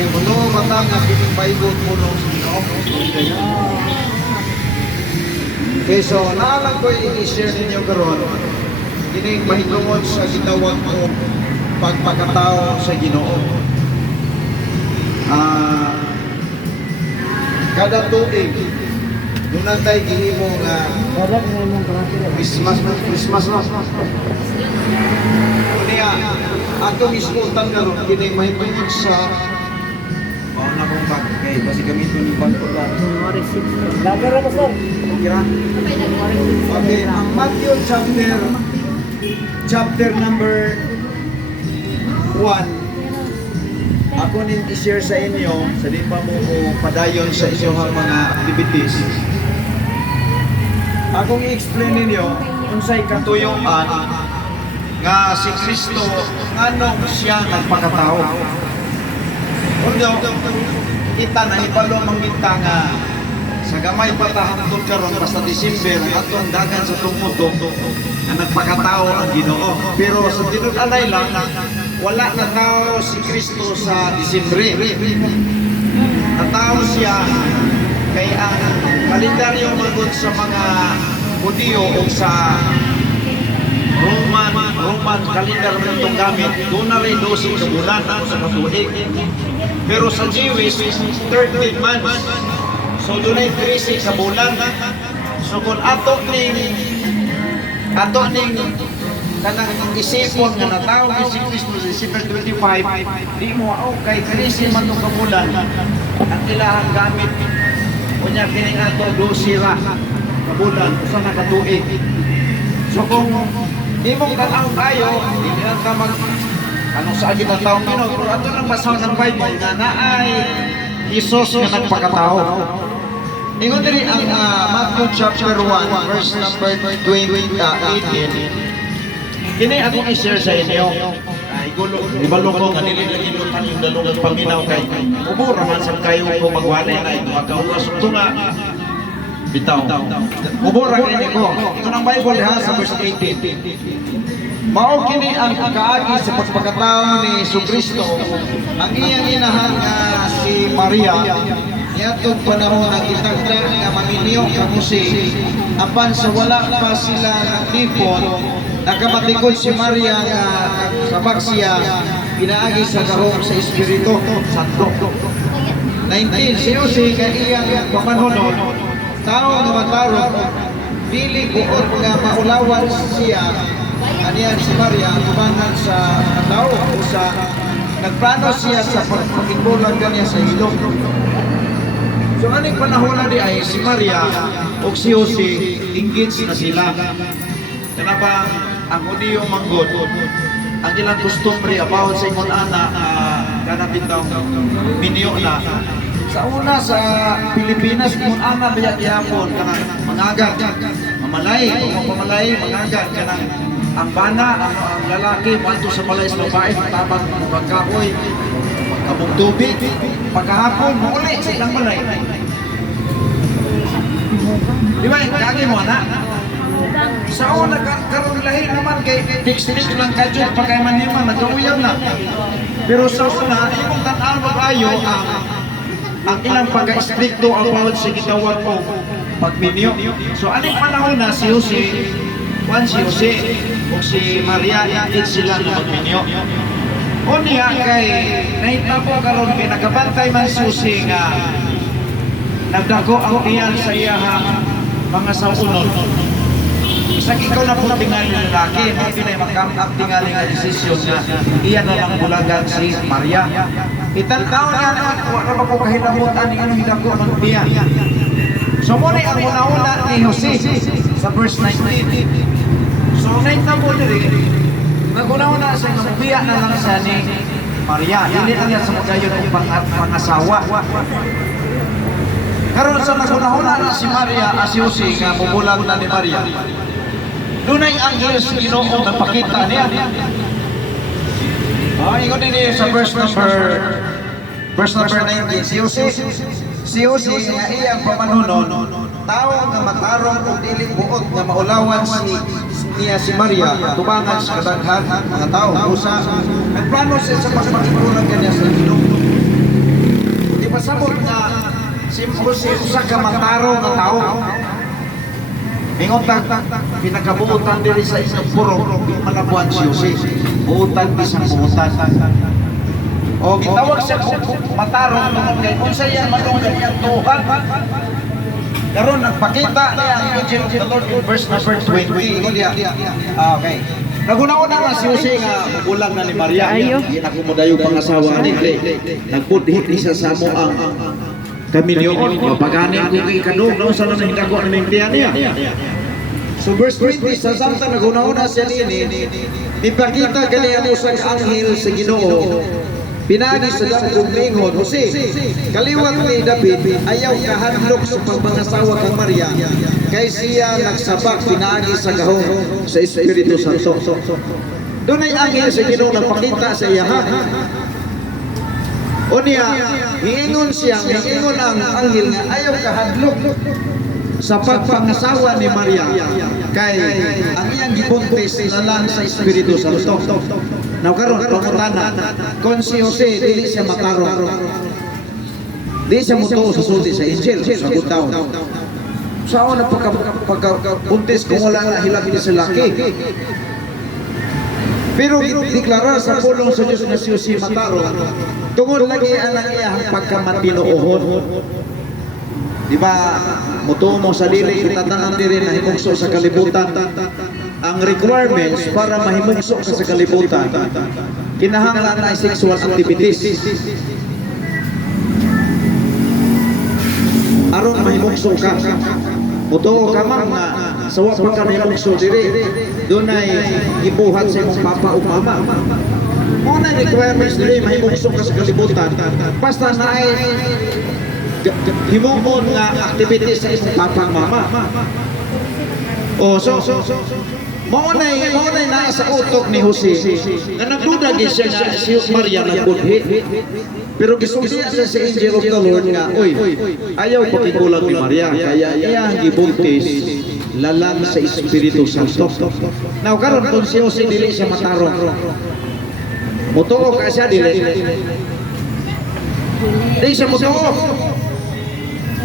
Kaya mundo matang nga pinipaigot mo nung sinong. Okay, so naalang ko i-share ninyo karon. Kining mahitungod sa gitawag ko pagpakatao sa Ginoo. Kada tuig, doon lang tayo gihimo nga Christmas na. Kunya, atong iskutan karon kining mahitungod sa pauna kong bag. Okay, kasi gamito ni Banco ba? January 6. Lagar ako, sir. Kira? Okay, ang Matthew chapter number 1. Ako nin i-share sa inyo, sa di pa mo padayon sa inyong mga activities. Akong i-explain ninyo unsay katuyoan nga si Kristo anong siya nagpakatao. Kundo kita na ibalo manginta nga sa gamay pa ta hangtod karon basta December atong dagan sa tumuto nga nagpakatao ang Ginoo. Pero sa tinud-anay lang wala na tao si Kristo sa Disyembre. Natao siya kay ang kalendaryo magod sa mga Hudyo o sa Roman calendar mo itong gamit, doon na rin 12 na bulan sa katuig. Pero sa Jewish, 13 months. So doon ay 13 sa bulan. So kung ato ning kanang isipon nga natawag ni si Kristo sa December 25, di mo kay 13 man itong kabulan ang ilahang gamit. Kunya kining ato 12 ra kabulan sa nakatuig. So kung di mong tanaw tayo, hindi lang ka anong sa agit ang taong Pinoy, pero ato lang basaw ng Bible nga naay Jesus nga nagpakatao. Ingon diri ang Matthew chapter 1 verse number 18. Kini akong i-share sa inyo. Ibalo ko nga nili lagi lutan yung dalungan paminaw kay ubo raman sa kayo ko magwalay na ito magkaulas ito nga bitaw. Ubo ra kini ko. Ito ng Bible ha sa verse 18. Mao kini ang kaagi sa pagpakatao ni Jesucristo. Ang iyang inahan nga si Maria. Yatong panahon na kitagda nga maminyo kamusi. Apan sa wala pa sila nagtipon, nagkamatikod si Maria nga sabak siya pinaagi sa gahom sa Espiritu Santo. 19. Si Jose nga iyang pamanhonon, tao nga matarong, dili buot nga maulawan siya kaniya si Maria tumanan sa tao o sa nagplano siya sa pagpagimbulan kaniya sa ilong. So aning panahon na di ay si Maria o si Jose engaged na sila. Kanabang ang Hudyo manggod ang ilang customary about sa imong ana kanabitaw minyo na sa una sa Pilipinas imong ana biya gihapon kanang mangagat mamalay o mapamalay mangagat kanang ang bana ang lalaki manto sa balay sa babae tabang pagkahoy kabog tubig pagkahapon mauli sa ilang balay. Di ba kagi mo na sa una karon lahi naman kay fix lang kadyo pagkay maniman nagawiyam na. Pero sa una imong tan-aw ayo ang ilang pagka-stricto about sa gitawag ko pagminyo. So aning panahon na si Jose o si Maria itin sila na magminyo. Unya kay nahitabo karon kay nagabantay man si Jose nga nagdako ang iyan sa iyahang mga saunon. Isang ikaw na po tingali ng lalaki, hindi na mag-up tingali nga desisyon na iyan na lang bulagan si Maria. Itanaw niya na wala pa po kahilamutan ni anong hidako ng biya. So muna ang una-una ni Jose sa verse 19. So nahitabo nila, nag-una-una sa biya na lang siya ni Maria. Hindi lang yan sa magayon ng pangasawa. Karon sa nag-una-una na si Maria as Jose nga bubulag na ni Maria. Dunay anghel sa Ginoo nagpakita niya. Ingon din sa verse number 19. Si Jose nga iyang pamanunon, tao nga matarong o dili buot nga maulawan niya si Maria tubangan sa kadaghan mga tao usa nagplano siya sa pagpakigulang kaniya sa Ginoo. Jose usa ka mataro nga tao. Ingon tag pinakabuutan diri sa isang puro malabuan si Jose. Buutan bisang buutan. O gitawag siya matarong tungod kay unsa yan manunggan iyang tuhan. Karon nagpakita niya ang angel of the Lord in verse number 20. Ingon niya. Okay. Naguna-una nga si Jose nga bulag na ni Maria. Di na kumudayo pangasawa ni nagpudhit isa sa mo ang kamilyon. Mapaganin ko kay kadung no sa nang hingako na mimpian niya. So verse 20 sa samtang naguna-una siya nini ipakita kaniya mo sa anghel sa Ginoo. Pinagi sa dakong lingon, Jose, kaliwat ni David, ayaw kahadlok sa pagpangasawa kang Maria, kay siya nagsabak pinagi sa gahong sa Espiritu Santo. Doon ay anghel sa Ginoo nagpakita sa iya. O niya, hiingon ang anghel nga ayaw kahadlok sa pagpangasawa ni Maria, kay ang iyang gibuntis lalang sa Espiritu Santo. Now karon pangutana, kung si Jose dili siya matarong, di siya mutuo sa sulti sa angel, sa gutaw. Saan na pagkabuntis kung wala na hilabin sa laki? Pero deklara sa pulong sa Diyos na si Jose matarong, tungod lagi ang iyang pagkamatinuohon. Diba, mutuo mo sa dili, kitatanan din na himugso sa kalibutan. Ang requirements para mahimugso ka sa kalibutan, kinahanglan ay sexual activities. Aron mahimugso ka, mutuo ka man nga sa wa pa ka mahimugso diri, doon ay ibuhat sa imong papa o mama. Muna requirements diri mahimugso ka sa kalibutan, basta na ay himungkon nga activities sa imong papa o mama. O so maunay na sa utok ni Jose nga nagduda gid siya nga si Maria nagbudhi, pero gisulti siya sa angel of the Lord nga oy ayaw pakigulang ni Maria kaya iyang gibuntis lalang sa Espiritu Santo. Now karon kung si Jose dili siya matarong, mutuo ka siya dili siya mutuo.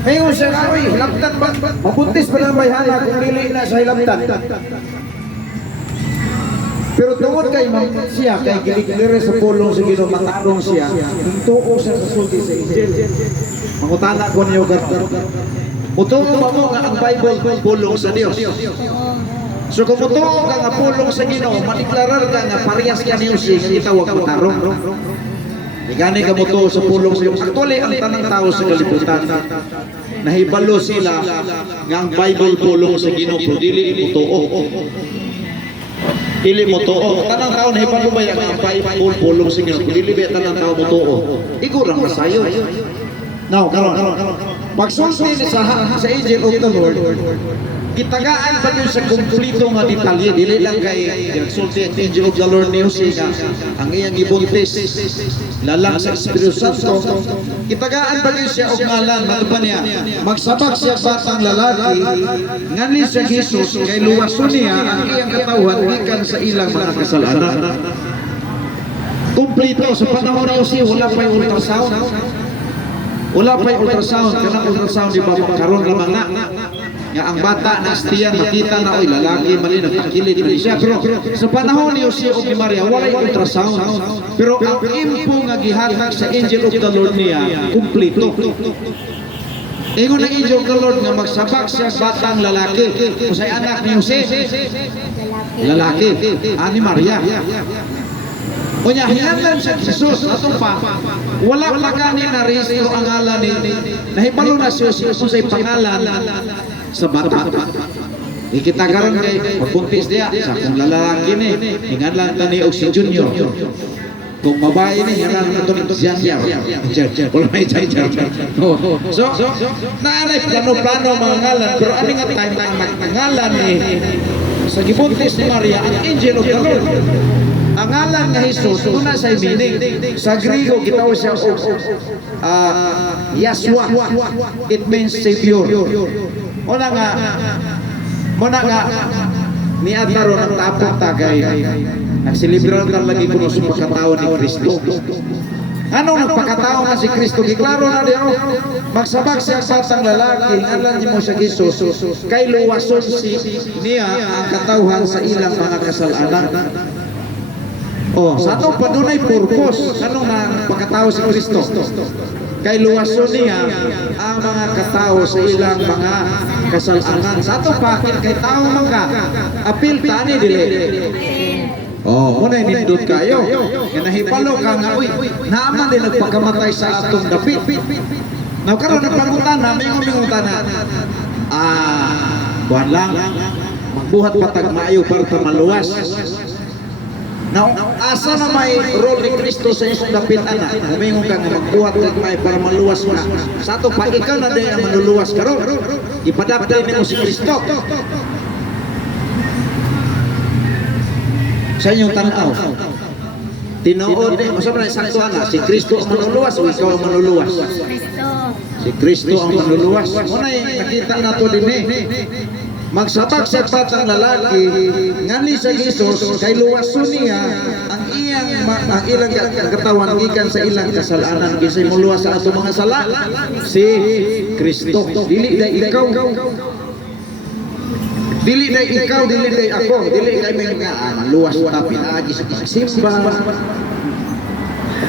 Ngayon siya nga, oy, hilabtan ba? Mabuntis pa ng bayhana kung dili na sa hilabtan. Pero tungod kay siya, kay gilikilire sa pulong sa Ginoo, matarong siya, hintuo siya sa sulti sa angel. Mangutana ko niyo gato. Mutuo ba mo nga ang Bible pulong sa Dios? So kung mutuo ka nga pulong sa Ginoo, maniklarar ka nga parehas ka niyo siya, itawag matarong. Igani ka mutuo sa pulong sa Dios. Actually, ang tanang tao sa kalibutan, nahibalo sila nga ang Bible pulong sa Ginoo, pero dili mutuo. Dili mutuo. Tanang tao nahibalo ba ang Bible pulong sa Ginoo, dili ba tanang tao mutuo? Igurang masayo. Now, karon. Pagsulti sa angel of the Lord, gitagaan pa yun sa kumplito nga detalye, dili lang kay nagsulti ang angel of the Lord ni Jose nga ang iyang gibuntis lalang sa Espiritu Santo. Gitagaan pa yun siya og ngalan, matupan niya magsabak siya batang lalaki nganli siya Jesus kay luwason niya ang iyang katawan gikan sa ilang mga kasalanan. Kumplito sa panahon ni Jose, wala pa yung ultrasound. Wala pa yung ultrasound, kanang ultrasound di ba karon lamang na nga ang bata na stiyan makita na oy lalaki mali nagkakilid man siya, pero sa panahon ni Jose o ni Maria wala yung ultrasound, pero ang info nga gihatag sa angel of the Lord niya kumplito. Ingon ang angel of the Lord nga magsabak siya batang lalaki, usay anak ni Jose lalaki ani Maria. Unya hinatlan sa Jesus atong pa wala pa gani na rehistro ang ngalan ni nahibalo na siya usay pangalan sa bata. Ikita karon kay pagpuntis diya sa kung lalaki ni hinganlan ta ni og si Junior. Kung babae ni hinganlan nato ni Jan. Wala may Jan. So naanay plano-plano mga ngalan, pero ani nga time ang ngalan ni sa gibuntis ni Maria ang angel of the Lord. Ang ngalan nga Jesus, una sa meaning. Sa Griego, gitaw siya Yahshua. It means Savior. Una nga, ni Ataro ng tapong tagay, nagsilibran ka lagi kuno sa pagkatao ni Kristo. Ano nagpakatao na si Kristo? Giklaro na diyo. Magsabak siya sa batang lalaki, alam niyo mo siya Jesus, kay luwason niya ang katawhan sa ilang mga kasalanan. Oh, sa ito pa doon ay purpose. Ano na pagkatao si Kristo? Kay luwason niya ang mga katao sa ilang mga kasalanan. Sa ito pa, kay tao man ka, apil ka ni dili. Oh, muna nindot kayo. Nga nahipalo ka nga, uy, naaman din nagpagkamatay sa atong dapit. Now, karon nagpangutan na, may ngumingutan na. Buwan lang, magbuhat patag maayo para maluwas. Now, asa na may role ni Kristo sa isang dapit, anak? Umingon ka nga magbuhat patag maayo para maluwas ka. Sa ato pa, ikaw na din ang manuluwas karon. Ipadapin mo si Kristo. Sa inyong tanaw, tinuod o sabi na saktuhan na, si Kristo ang manuluwas o ikaw ang manuluwas? Si Kristo ang manuluwas. Muna'y nakita na ito din magsabak sa batang lalaki ngani sa Jesus kay luwason niya ang ilang katawan gikan sa ilang kasalanan kisay muluwas sa ato mga sala si Kristo. Dili na ikaw, dili na ikaw, dili na ako, dili na may nga luwas na pinaagi sa simba.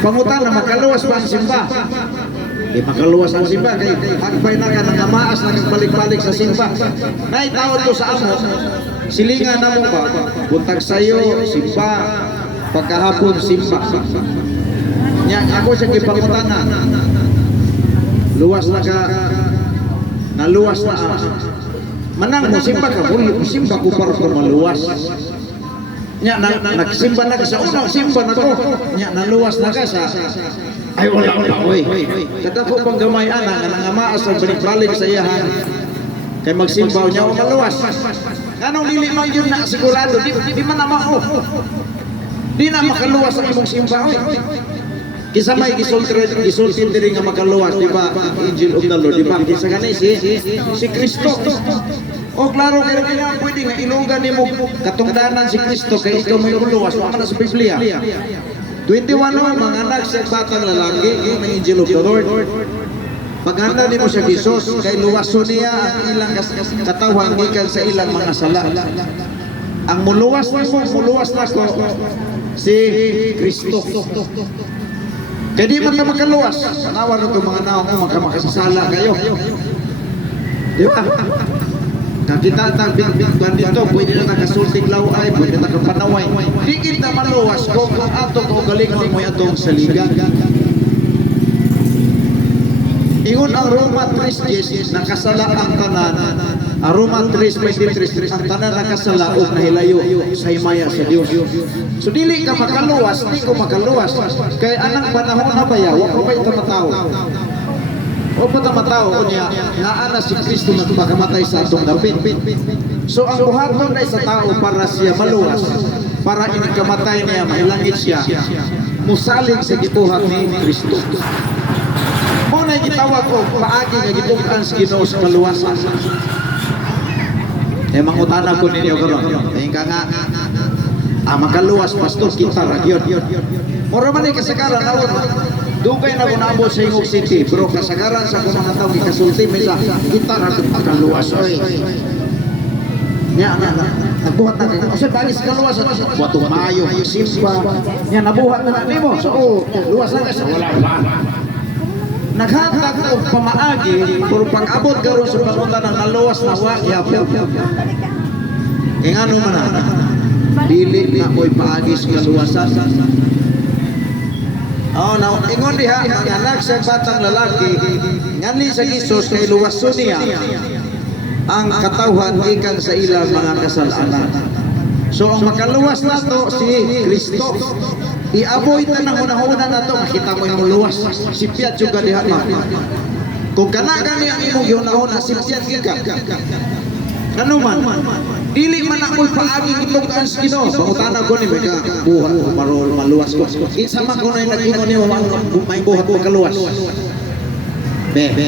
Pangutan na makaluwas ba ang simba? Makaluwas ang simba kay hagpay na ka nang amaas na balik-balik sa simba. Naitawad ko sa amo, silingan na mo ba? Buntag sayo, simba, pagkahapon simba. Nya ako siya gipangutan na. Luwas na ka, naluwas na manang mo simba ka, simba ko para maluwas. Nya nagsimba na ka sa unang simba na ko. Nya naluwas na ka sa ay wala oy. Kadako pang gamay ana nga nangamaas sa balik-balik sa iyahan. Kay magsimbaw niya o maluwas. Kanong dili man yun na sigurado di man na mao. Di na makaluwas ang imong simba oy. Kisa may gisultin diri nga makaluwas, di ba? Angel of the Lord, di ba? Kisa gani si Kristo. O klaro kaya kaya pwede nga ilugan nimo katungdanan si Kristo kay ikaw may luwas wa man sa Biblia. 21 mga anak sa batang lalaki ng Angel of the Lord. Paghanda nimo sa Jesus kay luwason niya ang ilang katawan gikan sa ilang mga sala. Ang muluwas nimo, muluwas na ko si Kristo. Kaya di man ka makaluwas. Panawar ito mga naong makasasala kayo. Di ba? Nakita ang bigban dito, pwede na nakasulting laway, pwede na nakapanaway. Di kita maluwas kung ang ato ko galingon mo itong saligan. Ingon ang Roma 3:10 nakasala ang tanan. Ang Roma 3:23 ang tanan nakasala o nahilayo sa himaya sa Dios. So dili ka makaluwas, di ko makaluwas. Kay anang panahon na baya, wa ko ba ito matao? O pa tamatao niya nga ana si Kristo nagpakamatay sa atong dapit. So ang buhaton na sa tao para siya maluwas, para inikamatay niya, mailangit siya, musalig sa gibuhat ni Kristo. Muna gitawag ko paagi nga gibukan sa Ginoo sa kaluwasan. Mangutana ko ninyo karon. Tingka nga makaluwas pastor kita ra gyud. Mura man ni kasagaran awon. Dugay na ko naabot sa Ingog City, bro kasagaran sa mga tawo ikasulti may sa kita ra makaluwas oy. Nya nagbuhat na kay usa bagi sa kaluwas wato maayo simba. Nya nabuhat na nimo. So luwas na sa wala ba. Naghatag og pamaagi pero pag-abot karon sa pangunta ng naluwas na wa yapon. Kay ngano man dili na koy paagi sa kaluwasan. Oh, now ingon diha ang anak sa batang lalaki ngani sa Jesus kay luwason niya ang katawhan gikan sa ilang mga kasalanan. So ang makaluwas nato si Kristo. I-avoid na ng una-una na ito, makita mo yung luwas. Sipyat yung galihan mo. Kung kanagan niya ang imong yun na una, sipyat ka. Ano man, dili man ako'y paaging itong ang Ginoo. Pangutana ko ni Mika, buhat ko, maluwas ko. Isa man ko na yung nag-ingon niyo, may buhat ko kaluwas.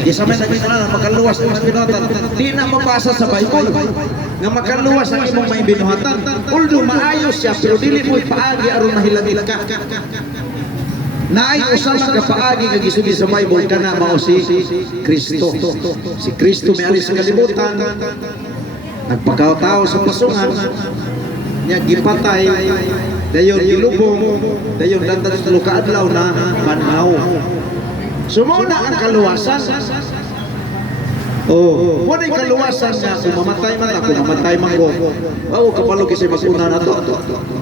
Isa man nag-ingon na, makaluwas ang binuhatan. Di na mabasa sa Bible nga makaluwas ang imong may binuhatan. Although maayos siya, pero dili mo'y paagi aron mahilangit ka. Naay usa lang ka paagi nga gisudi sa Bible kana mao si Kristo. Si Kristo may ali sa kalibutan. Nagpakatao sa pasungan. Nya gipatay dayon gilubong dayon dandan sa lukaadlaw na banhaw. Sumuna ang kaluwasan. Oh, mo na kaluwasan nga kung mamatay man ako, mamatay man ko. Ako kapalo kasi mag-una na to.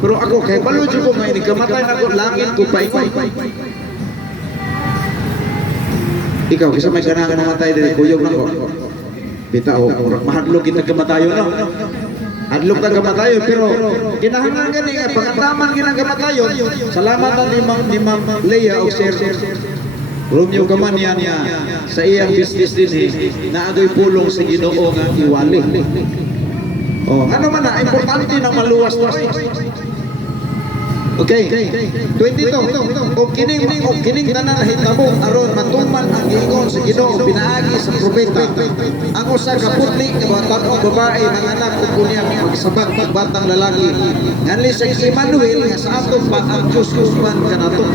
Pero ako kay balo jud ko nga ini kamatay na ko langit ko pa ikaw. Ikaw kasi may kanang namatay diri kuyog na ko. Bitaw, mahadlok kita kamatayon no. Hadlok ta kamatayon pero kinahanglan gani nga pagkataman ginagamatayon. Salamat ni Ma'am Leia o Sir Romeo kaman yan sa iyang business din naagoy pulong sa Ginoo nga iwali. Oh, ano man na importante na maluwas to. Okay. 22. O kining tanan hitabo aron matuman ang giingon sa Ginoo pinaagi sa propeta. Ang usa ka putli nga bata-o babae manganak ug kunya magsabak batang lalaki. Nganli sa Emmanuel nga sa aton pa ang Dios usman kanato.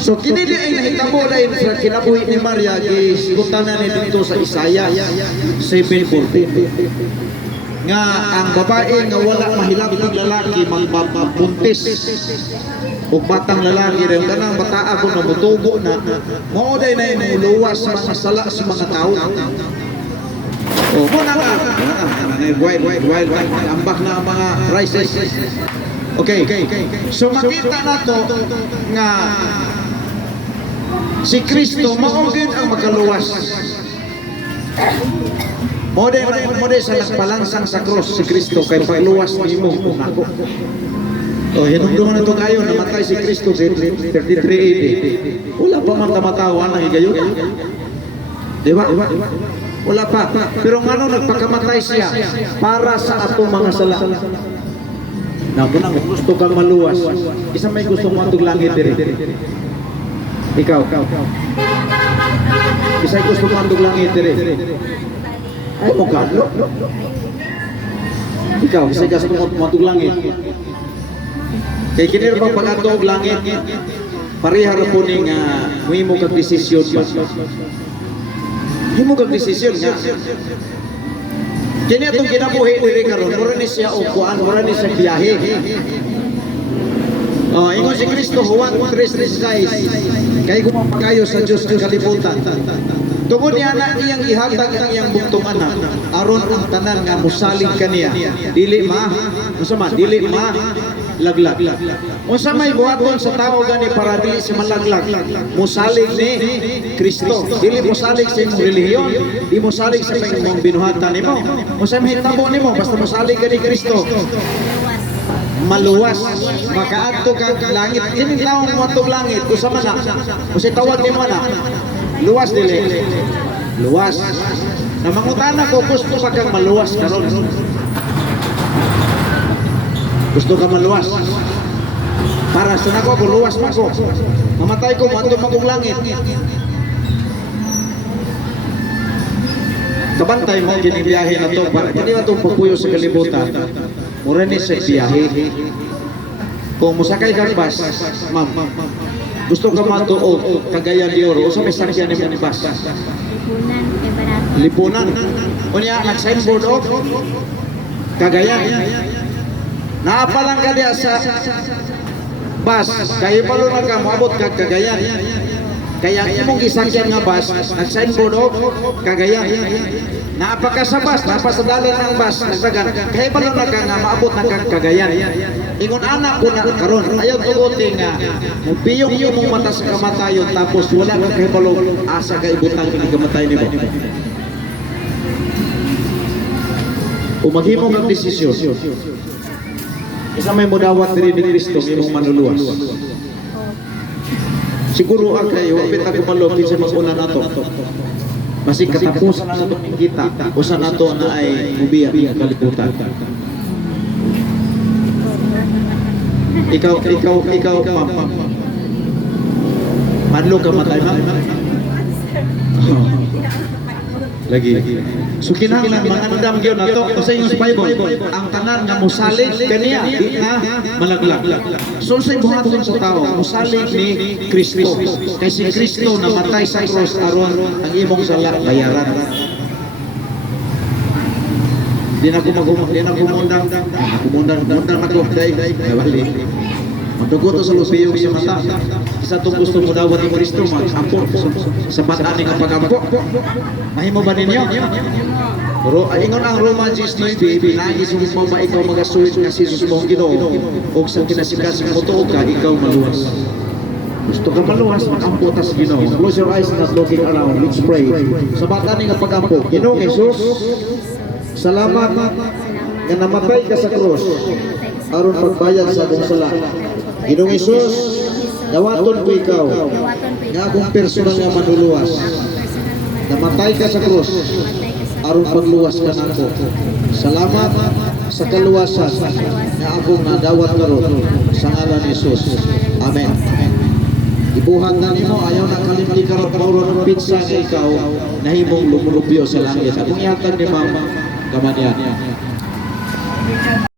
So kini di ay nahitabo dahil sa kinabuhi ni Maria gisigutan na ni dito sa Isaiah 7:14 nga ang babae nga wala mahilabig lalaki magbabuntis ug batang lalaki rin kanang bataa ko na mutubo na mao day na imuluwas sa mga sala sa mga tao. Oh, mo na wild ambak na ang mga rices. Okay. So makita nato nga si Kristo maugid ang makaluwas. Model sa nagpalansang sa cross si Kristo kay pagluwas nimo kung ako. Oh, hinungdungan na ito kayo, namatay si Kristo 33 AD. Wala pa man tamatawan ang higayon. Diba? Wala pa. Pero ngano nagpakamatay siya para sa atong mga sala. Na kung gusto kang maluwas, isa may gusto mo atong langit diri. Ikaw. Isa'y gusto mo andog langit diri. Ay mo kadlo. Ikaw, isa'y gusto mo andog langit. Kay kinir pa pag-andog langit, pareha ra po ning muhimo kag desisyon ba. Himo kag desisyon nga. Kini atong kinabuhi diri karon, mura ni siya o kuan, mura ni siya biyahe. Oh, ingon si Kristo Juan 3:16. Kay gumapagayo sa Dios ang kalibutan. Tungod niya na iyang ihatag ang iyang buktong anak aron ang tanan nga musalig kaniya. Dili laglag. Unsa may buhaton sa tao gani para dili si malaglag? Musalig ni Kristo. Dili musalig sa imong relihiyon, di musalig sa imong binuhatan nimo. Unsa may hitabo nimo basta musalig gani Kristo. Maluwas makaadto kag langit kining taon mo atong langit usa man na usa tawag nimo na luwas dili luwas na mangutana ko gusto pa kang maluwas karon gusto ka maluwas para sa nako luwas pa ko mamatay ko mo atong langit kabantay mo kining biyahe na to para kini atong pagpuyo sa kalibutan. Mura ni sa biyahe. Kung musakay kang bus, ma'am, gusto ka matuog Cagayan de Oro, usa may sakyan ni bus? Lipunan. Unya nag-signboard og Cagayan. Naapalang ka diya sa bus, kaya palo na ka moabot kag Cagayan. Kaya imong gisakyan nga bus, nag-signboard og Cagayan. Napaka sa bus, napasadalan ng bus, nagdagan. Kaya pala na ka nga maabot na kang Cagayan. Ingon anak ko na karon, ayaw tugotin nga. Mupiyong yung mong mata sa kamatayon, tapos wala kang kaya pala asa ka ibutang kinigamatay ni mo. Umaghimo kang desisyon. Isa may mudawat diri ni Kristo, imong manuluwas. Siguro ang kayo, wapit ako malog, kinsa mag-una na to. Masig katapusan na nato ning kita, usa nato na ay mubiya ang kalibutan. Ikaw, madlo ka matay man. lagi. So kinahanglan mangandam gyud nato kasi yung sa Bible ang tanan nga mosalig kaniya di na malaglag. So sa buhaton sa tao mosalig ni Kristo. Kay si Kristo namatay sa cross aron ang imong sala bayaran. Di na ko magumundang ako dahil balik. Magdugo to sa lusiyong sa mata. Isa itong gusto mo dawat ng Kristo, mag-ampo sa bataan ng pag-ampo. Mahimo ba ninyo? Pero ingon ang Romans 6:20, pinagis mo ba ikaw magasulit nga si Jesus mong Ginoo o sa kinasikat sa mutuo ka, ikaw maluwas. Gusto ka maluwas, mag-ampo tas Ginoo. Close your eyes, not looking around. Let's pray. Sa bataan ng pag-ampo, Ginoo Jesus, salamat nga namatay ka sa krus aron pagbayad sa akong sala. Ginoong Hesus, dawaton ko ikaw nga akong personal nga manuluwas. Namatay ka sa krus aron pagluwas ka nako. Salamat sa kaluwasan nga akong nadawat karon sa ngalan ni Hesus. Amen. Ibuhat na nimo ayaw na kalimti karon mauro ng pizza nga ikaw nahimong lumulupyo sa langit. Akong ihatag ni Mama Gamanian.